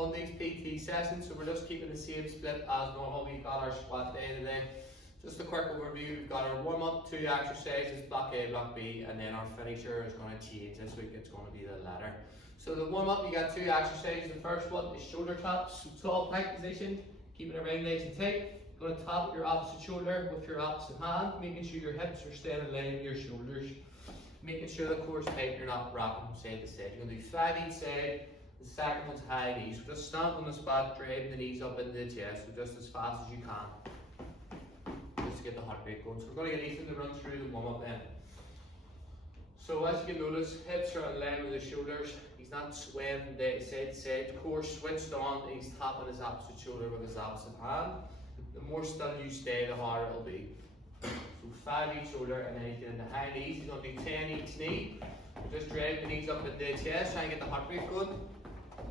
Monday's PT session, so we're just keeping the same split as normal. We've got our squat day today. Just a quick overview, we've got our warm-up, 2 exercises, block A, block B, and then our finisher is going to change this week, it's going to be the latter. So the warm-up, you got 2 exercises. The first one is shoulder taps, so tall plank position, keeping it around nice and tight. You're going to tap your opposite shoulder with your opposite hand, making sure your hips are staying in line with your shoulders. Making sure the core is tight, you're not rocking from side to side. You're going to do 5 each side, the second one's high knees. So just stand on the spot, driving the knees up into the chest, so just as fast as you can. Just to get the heart rate going. So we're going to get Ethan to run through the warm up then. So as you can notice, hips are in line with the shoulders. He's not swaying from side to side. The core switched on, and he's tapping his opposite shoulder with his opposite hand. The more still you stay, the harder it'll be. So 5 each shoulder, and then he's doing the high knees. He's going to do 10 each knee. Just drag the knees up into the chest, try and get the heart rate going.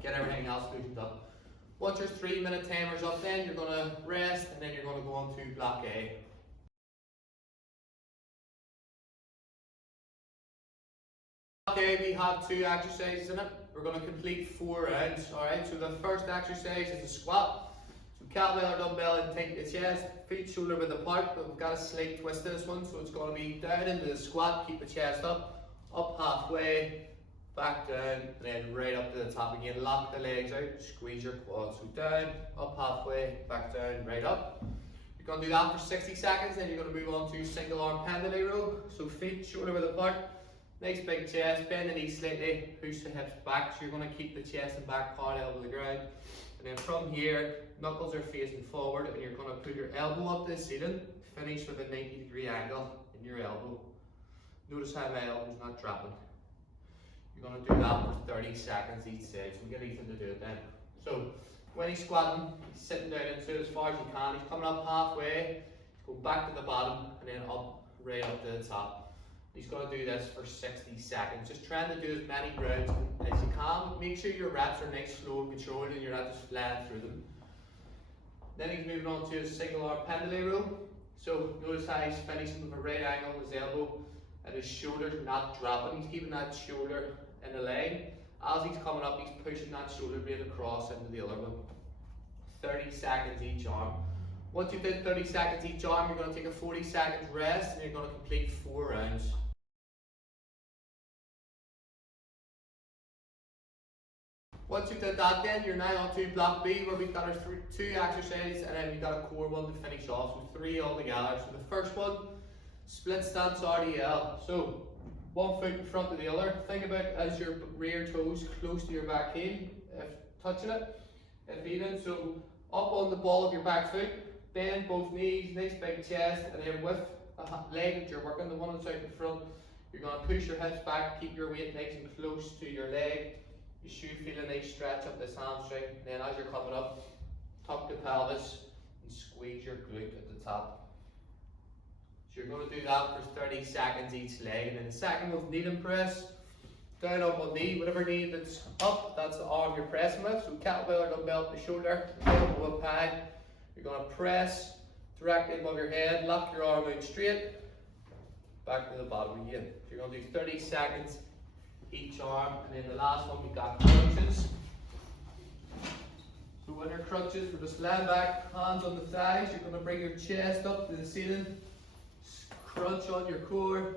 Get everything else loosened up. Once your 3-minute timer's up, then you're going to rest, and then you're going to go on to block A. Block A, we have 2 exercises in it. We're going to complete 4 rounds. Alright, so the first exercise is a squat. Kettlebell or dumbbell into the chest, feet shoulder width apart, but we've got a slight twist to this one, so it's going to be down into the squat, keep the chest up halfway, back down, and then right up to the top again. Lock the legs out, squeeze your quads. So down, up halfway, back down, right up. You're going to do that for 60 seconds, then you're going to move on to single arm pendulum row. So feet shoulder width apart, nice big chest, bend the knees slightly, push the hips back, so you're going to keep the chest and back parallel to the ground. And then from here, knuckles are facing forward, and you're going to put your elbow up to the ceiling, finish with a 90-degree angle in your elbow. Notice how my elbow's not dropping. You're going to do that for 30 seconds each side, so we'll get Ethan to do it then. So, when he's squatting, he's sitting down into it as far as he can. He's coming up halfway, he's going back to the bottom, and then up, right up to the top. He's going to do this for 60 seconds, just trying to do as many rounds as you can. Make sure your reps are nice, slow, and controlled, and you're not just flying through them. Then he's moving on to a single arm pendulum row. So notice how he's finishing with a right angle with his elbow, and his shoulder's not dropping. He's keeping that shoulder in a line. As he's coming up, he's pushing that shoulder blade across into the other one. 30 seconds each arm. Once you've done 30 seconds each arm, you're going to take a 40 seconds rest, and you're going to complete 4 rounds. Once you've done that, then you're now on to block B, where we've got our 2 exercises, and then we've got a core one to finish off, so 3 altogether. So the first one, split stance RDL. So 1 foot in front of the other. Think about as your rear toes close to your back heel, if touching it, if even. So up on the ball of your back foot, bend both knees, nice big chest, and then with the leg that you're working, the one that's out in front, you're going to push your hips back, keep your weight nice and close to your leg. You should feel a nice stretch up this hamstring. Then as you're coming up, tuck the pelvis and squeeze your glute at the top. So you're going to do that for 30 seconds each leg. And then the second one's knee and press. Down on one knee, whatever knee that's up, that's the arm you're pressing with. So kettlebell or dumbbell at the shoulder, elbow up high. You're going to press directly above your head, lock your arm out straight, back to the bottom again. So you're going to do 30 seconds each arm, and then the last one we got crunches. So when you're crunches, we're just lying back, hands on the thighs. You're going to bring your chest up to the ceiling, crunch on your core,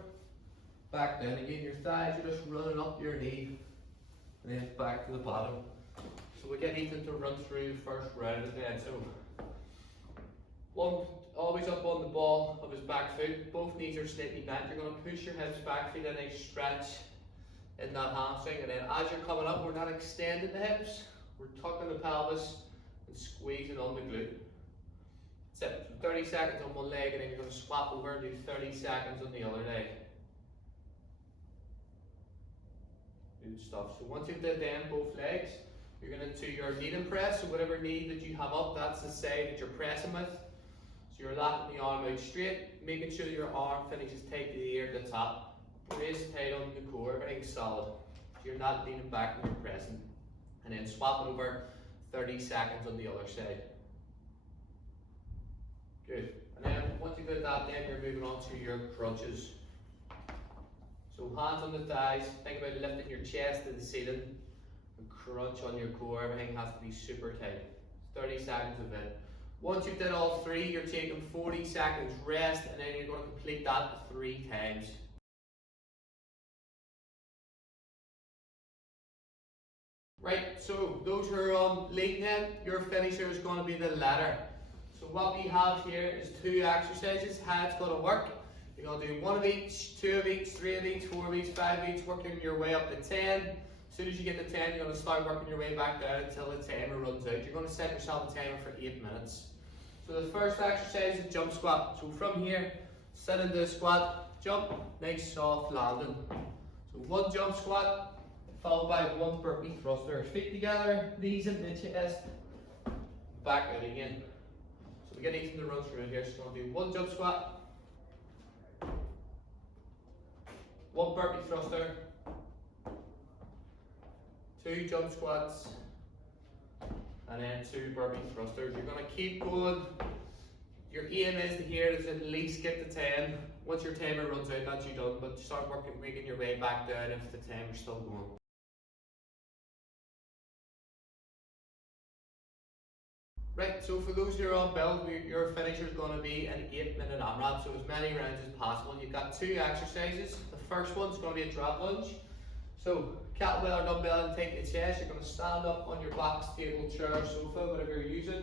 back down again. Your thighs are just running up your knee, and then back to the bottom. So we get Ethan to run through the first round again. So one, always up on the ball of his back foot. Both knees are slightly bent. You're going to push your hips back, feel a nice stretch in that hamstring, and then as you're coming up, we're not extending the hips, we're tucking the pelvis and squeezing on the glute. That's it. So 30 seconds on one leg, and then you're going to swap over and do 30 seconds on the other leg. Good stuff. So once you've done them both legs, you're going to do your knee and press. So whatever knee that you have up, that's the side that you're pressing with. So you're locking the arm out straight, making sure that your arm finishes tight to the ear at the top. Brace tight on the core, everything's solid. So you're not leaning back when you're pressing. And then swap it over 30 seconds on the other side. Good. And then once you've got that, then you're moving on to your crunches. So hands on the thighs, think about lifting your chest to the ceiling and crunch on your core. Everything has to be super tight. 30 seconds of it. Once you've done all 3, you're taking 40 seconds rest, and then you're going to complete that 3 times. Right, so those who are on lean then, your finisher is going to be the ladder. So what we have here is 2 exercises, how it's going to work. You're going to do 1 of each, 2 of each, 3 of each, 4 of each, 5 of each, working your way up to 10. As soon as you get to 10, you're going to start working your way back down until the timer runs out. You're going to set yourself a timer for 8 minutes. So the first exercise is jump squat. So from here, sit into the squat, jump, nice soft landing. So 1 jump squat, followed by 1 burpee thruster. Feet together, knees into the chest, back out again. So we get Ethan to run through it here. So we're going to do 1 jump squat, 1 burpee thruster, 2 jump squats, and then 2 burpee thrusters. You're going to keep going. Your aim is to here is at least get to 10. Once your timer runs out, that's you done, but start making your way back down if the timer's still going. Right, so for those who are on build, your finisher is going to be an 8-minute AMRAP, so as many rounds as possible. You've got 2 exercises. The first one's going to be a drop lunge. So kettlebell or dumbbell and take the chest. You're going to stand up on your box, table, chair, sofa, whatever you're using,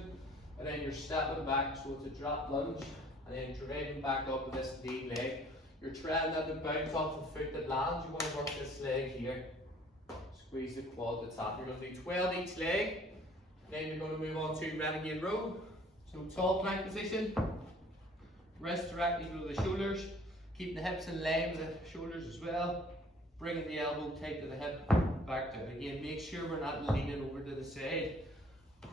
and then you're stepping back, so it's a drop lunge, and then driving back up with this lead leg. You're trying not to bounce off the foot that lands. You want to work this leg here. Squeeze the quad at the top. You're going to do 12 each leg. Then you're going to move on to renegade row. So tall plank position, wrist directly below the shoulders, keep the hips in line with the shoulders as well, bringing the elbow tight to the hip, back down again. Make sure we're not leaning over to the side.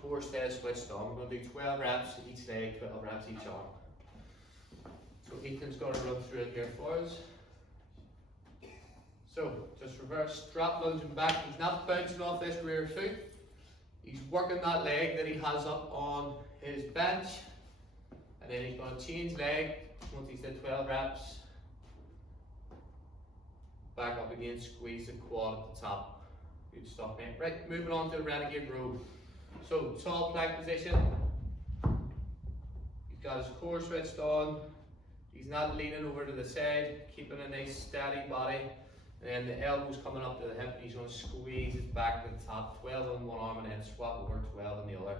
Core stays switched on. We're going to do 12 reps each leg, 12 reps each arm. So Ethan's going to run through it here for us. So just reverse, drop lunging back. He's not bouncing off this rear foot. He's working that leg that he has up on his bench, and then he's going to change leg once he's did 12 reps. Back up again, squeeze the quad at the top. Good stuff, mate. Right, moving on to the renegade row. So tall plank position. He's got his core switched on. He's not leaning over to the side, keeping a nice steady body. And then the elbow's coming up to the hip, and he's going to squeeze his back to the top, 12 on one arm and then swap over 12 on the other.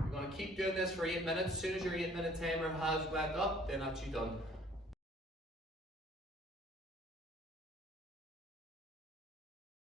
You're going to keep doing this for 8 minutes. As soon as your 8-minute timer has went up, then that's you done.